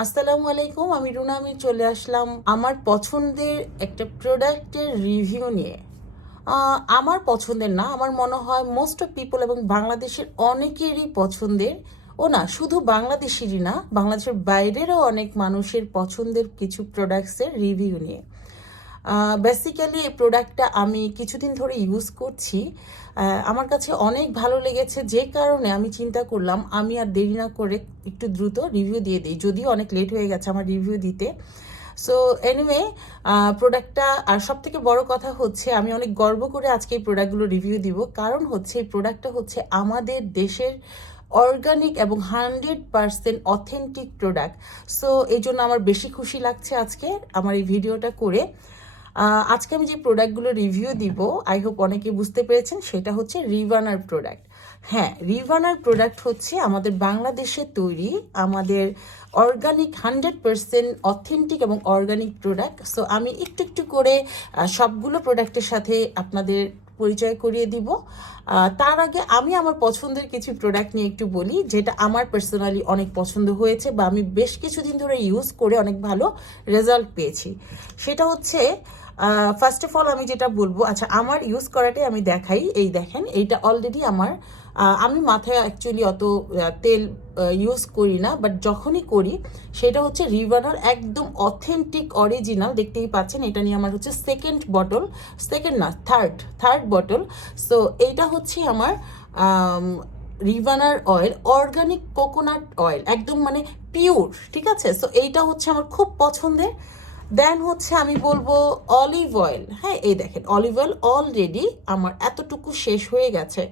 আসসালামু আলাইকুম, আমি রুনাআমির চলে আসলাম আমার পছন্দের একটা প্রোডাক্টের রিভিউ নিয়ে। আমার পছন্দের না, আমার মনে হয় মোস্ট অফ পিপল এবং বাংলাদেশের অনেকেরই পছন্দের। ও না, শুধু বাংলাদেশেরই না, বাংলাদেশের বাইরেরও অনেক মানুষের পছন্দের কিছু প্রোডাক্টসের রিভিউ নিয়ে। বেসিক্যালি এই প্রোডাক্টটা আমি কিছুদিন ধরে ইউজ করছি। আমার কাছে অনেক ভালো লেগেছে, যে কারণে আমি চিন্তা করলাম আমি আর দেরি না করে একটু দ্রুত রিভিউ দিয়ে দিই, যদিও অনেক লেট হয়ে গেছে আমার রিভিউ দিতে। সো এনিওয়ে, প্রোডাক্টটা আর সব থেকে বড় কথা হচ্ছে আমি অনেক গর্ব করে আজকে এই প্রোডাক্টগুলো রিভিউ দিব, কারণ হচ্ছে এই প্রোডাক্টটা হচ্ছে আমাদের দেশের অর্গানিক এবং 100% অথেন্টিক প্রোডাক্ট। সো এই জন্য আমার বেশি খুশি লাগছে আজকে আমার এই ভিডিওটা করে। আজকে আমি যে প্রোডাক্টগুলো রিভিউ দিব, আই হোপ অনেকে বুঝতে পেরেছেন, সেটা হচ্ছে রিবানার প্রোডাক্ট। হ্যাঁ, রিবানার প্রোডাক্ট হচ্ছে আমাদের বাংলাদেশে তৈরি, আমাদের অর্গানিক 100% অথেন্টিক এবং অর্গানিক প্রোডাক্ট। সো আমি একটু একটু করে সবগুলো প্রোডাক্টের সাথে আপনাদের পরিচয় করিয়ে দিব। তার আগে আমি আমার পছন্দের কিছু প্রোডাক্ট নিয়ে একটু বলি, যেটা আমার পার্সোনালি অনেক পছন্দ হয়েছে বা আমি বেশ কিছুদিন ধরে ইউজ করে অনেক ভালো রেজাল্ট পেয়েছি। সেটা হচ্ছে, ফার্স্ট অফ অল আমি যেটা বলবো, আচ্ছা আমার ইউজ করাটাই আমি দেখাই। এই দেখেন, এইটা অলরেডি আমার, আমি মাথায় অ্যাকচুয়ালি অত তেল ইউজ করি না, বাট যখনই করি সেটা হচ্ছে রিবানার একদম অথেন্টিক অরিজিনাল, দেখতেই পাচ্ছেন। এটা নিয়ে আমার হচ্ছে সেকেন্ড বটল, সেকেন্ড না থার্ড বটল। সো এইটা হচ্ছে আমার রিবানার অয়েল, অর্গানিক কোকোনাট অয়েল, একদম মানে পিওর, ঠিক আছে। সো এইটা হচ্ছে আমার খুব পছন্দের। দেন হচ্ছে আমি বলবো অলিভ অয়েল। হ্যাঁ, এই দেখেন অলিভ অয়েল অলরেডি আমার এতটুকু শেষ হয়ে গেছে।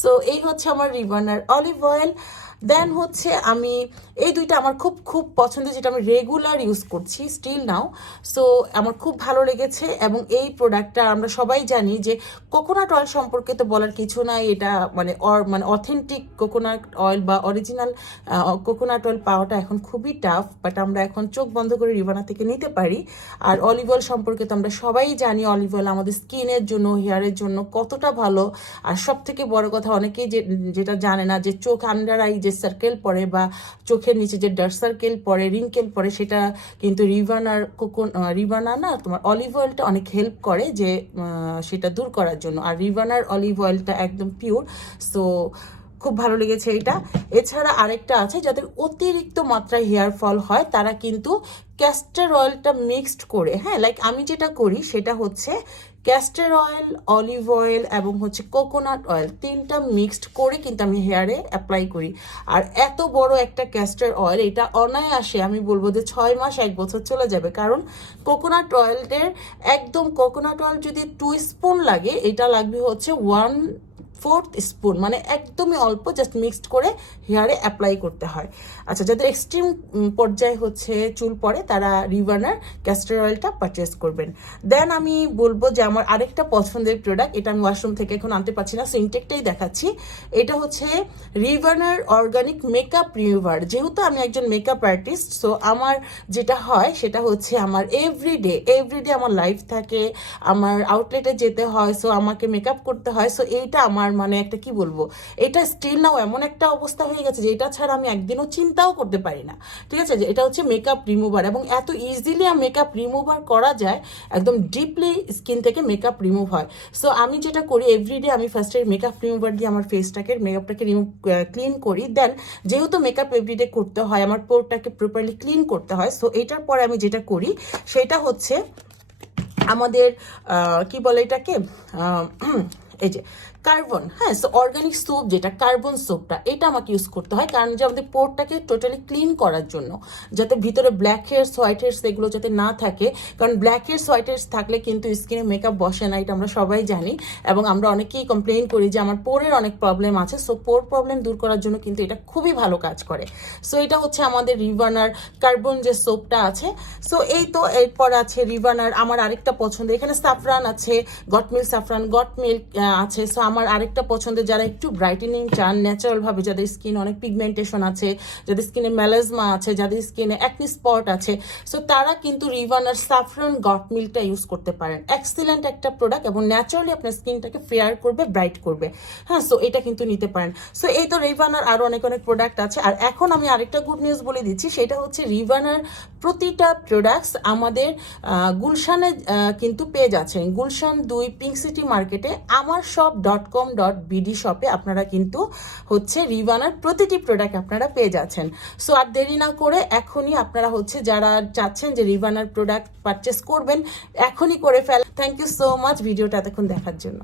সো এই হচ্ছে আমার রিবানার অলিভ অয়েল। দেন হচ্ছে আমি এই দুইটা আমার খুব খুব পছন্দের, যেটা আমি রেগুলার ইউজ করছি স্টিল নাও। সো আমার খুব ভালো লেগেছে। এবং এই প্রোডাক্টটা আমরা সবাই জানি যে কোকোনাট অয়েল সম্পর্কে তো বলার কিছু নাই, এটা মানে অথেন্টিক কোকোনাট অয়েল বা অরিজিনাল কোকোনাট অয়েল পাওয়াটা এখন খুবই টাফ, বাট আমরা এখন চোখ বন্ধ করে রিবানা থেকে নিতে পারি। আর অলিভ অয়েল সম্পর্কে তো আমরা সবাই জানি, অলিভ অয়েল আমাদের স্কিনের জন্য, হেয়ারের জন্য কতটা ভালো। আর সব থেকে বড় কথা, অনেকেই যেটা জানে না, যে চোখ আন্ডার আই যে সার্কেল পড়ে বা চোখের নিচে যে ডার্ক সার্কেল পড়ে, রিঙ্কেল পড়ে, সেটা কিন্তু রিবানা না, তোমার অলিভ অয়েলটা অনেক হেল্প করে যে সেটা দূর করার জন্য। আর রিবানার অলিভ অয়েলটা একদম পিওর। সো খুব ভালো লেগেছে এটা। এছাড়া আরেকটা আছে, যাদের অতিরিক্ত মাত্রায় হেয়ার ফল হয়, তারা কিন্তু ক্যাস্টর অয়েলটা মিক্সড করে, হ্যাঁ, লাইক আমি যেটা করি সেটা হচ্ছে ক্যাস্টর অয়েল, অলিভ অয়েল এবং হচ্ছে কোকোনাট অয়েল, তিনটা মিক্সড করে কিন্তু আমি হেয়ারে অ্যাপ্লাই করি। আর এত বড় একটা ক্যাস্টর অয়েল, এটা অনায়াসে আমি বলবো যে 6 মাস 1 বছর চলে যাবে। কারণ কোকোনাট অয়েলের একদম, কোকোনাট অয়েল যদি 2 স্পুন লাগে, এটা লাগবে হচ্ছে 1/4 স্পুন, মানে একদমই অল্প, জাস্ট মিক্সড করে হেয়ারে অ্যাপ্লাই করতে হয়। আচ্ছা, যাদের এক্সট্রিম পর্যায়ে হচ্ছে চুল পড়ে, তারা রিবানার ক্যাস্টর অয়েলটা পারচেস করবেন। দেন আমি বলবো যে আমার আরেকটা পছন্দের প্রোডাক্ট, এটা আমি ওয়াশরুম থেকে এখন আনতে পারছি না, সো ইনটেকটাই দেখাচ্ছি। এটা হচ্ছে রিবানার অর্গানিক মেকআপ রিমুভার। যেহেতু আমি একজন মেকআপ আর্টিস্ট, সো আমার যেটা হয় সেটা হচ্ছে আমার এভরিডে আমার লাইফ থাকে, আমার আউটলেটে যেতে হয়, সো আমাকে মেকআপ করতে হয়। সো এইটা আমার মানে একটা কি বলবো, এটা স্টিল নাও এমন একটা অবস্থা হয়ে গেছে যে এটা ছাড়া আমি একদিনও চিন্তাও করতে পারি না, ঠিক আছে। যে এটা হচ্ছে মেকআপ রিমুভার, এবং এত ইজিলি মেকআপ রিমুভার করা যায়, একদম ডিপলি স্কিন থেকে মেকআপ রিমুভ হয়। সো আমি যেটা করি, এভরিডে আমি ফার্স্টে মেকআপ রিমুভার দিয়ে আমার মেকআপটাকে ক্লিন করি। দেন যেহেতু মেকআপ এভরিডে করতে হয়, আমার পোরটাকে প্রপারলি ক্লিন করতে হয়, সো এটার পরে আমি যেটা করি সেটা হচ্ছে আমাদের কি বলে এটাকে, এই যে কার্বন, হ্যাঁ, সো অর্গানিক সোপ, যেটা কার্বন সোপটা, এটা আমাকে ইউজ করতে হয়, কারণ যে আমাদের পোরটাকে টোটালি ক্লিন করার জন্য, যাতে ভিতরে ব্ল্যাক হেয়ার্স, হোয়াইট হেয়ার্স এগুলো যাতে না থাকে। কারণ ব্ল্যাক হেয়ার্স, হোয়াইট হেয়ার্স থাকলে কিন্তু স্কিনে মেকআপ বসে না, এটা আমরা সবাই জানি। এবং আমরা অনেকেই কমপ্লেইন করি যে আমার পোরের অনেক প্রবলেম আছে। সো পোর প্রবলেম দূর করার জন্য কিন্তু এটা খুবই ভালো কাজ করে। সো এটা হচ্ছে আমাদের রিবানার কার্বন যে সোপটা আছে। সো এই তো, এরপর আছে রিবানার আমার আরেকটা পছন্দ, এখানে সাফরান আছে, গট মিল্ক সাফরান, গট মিল্ক আছে। সো আমার আরেকটা পছন্দের যারা একটু ব্রাইটেনিং চান ন্যাচারালভাবে, যাদের স্কিন অনেক পিগমেন্টেশন আছে, যাদের স্কিনে মেলাজমা আছে, যাদের স্কিনে অ্যাকনি স্পট আছে, সো তারা কিন্তু রিভানার স্যাফরন গট মিল্কটা ইউজ করতে পারেন। এক্সিলেন্ট একটা প্রোডাক্ট এবং ন্যাচারালি আপনার স্কিনটাকে ফেয়ার করবে, ব্রাইট করবে। হ্যাঁ, সো এটা কিন্তু নিতে পারেন। সো এই তো রিভানার আরও অনেক অনেক প্রোডাক্ট আছে। আর এখন আমি আরেকটা গুড নিউজ বলে দিচ্ছি, সেটা হচ্ছে রিভানার প্রতিটা প্রোডাক্টস আমাদের গুলশানে কিন্তু পেয়ে যাচ্ছেন। গুলশান 2 পিঙ্ক সিটি মার্কেটে AmarShop.com.bd শপে আপনারা কিন্তু হচ্ছে রিভানার প্রতিটি প্রোডাক্ট আপনারা পেয়ে যাচ্ছেন। সো আর দেরি না করে এখনই আপনারা হচ্ছে যারা চাচ্ছেন যে রিভানার প্রোডাক্ট পারচেস করবেন, এখনই করে ফেল। থ্যাংক ইউ সো মাচ ভিডিওটা এতক্ষণ দেখার জন্য।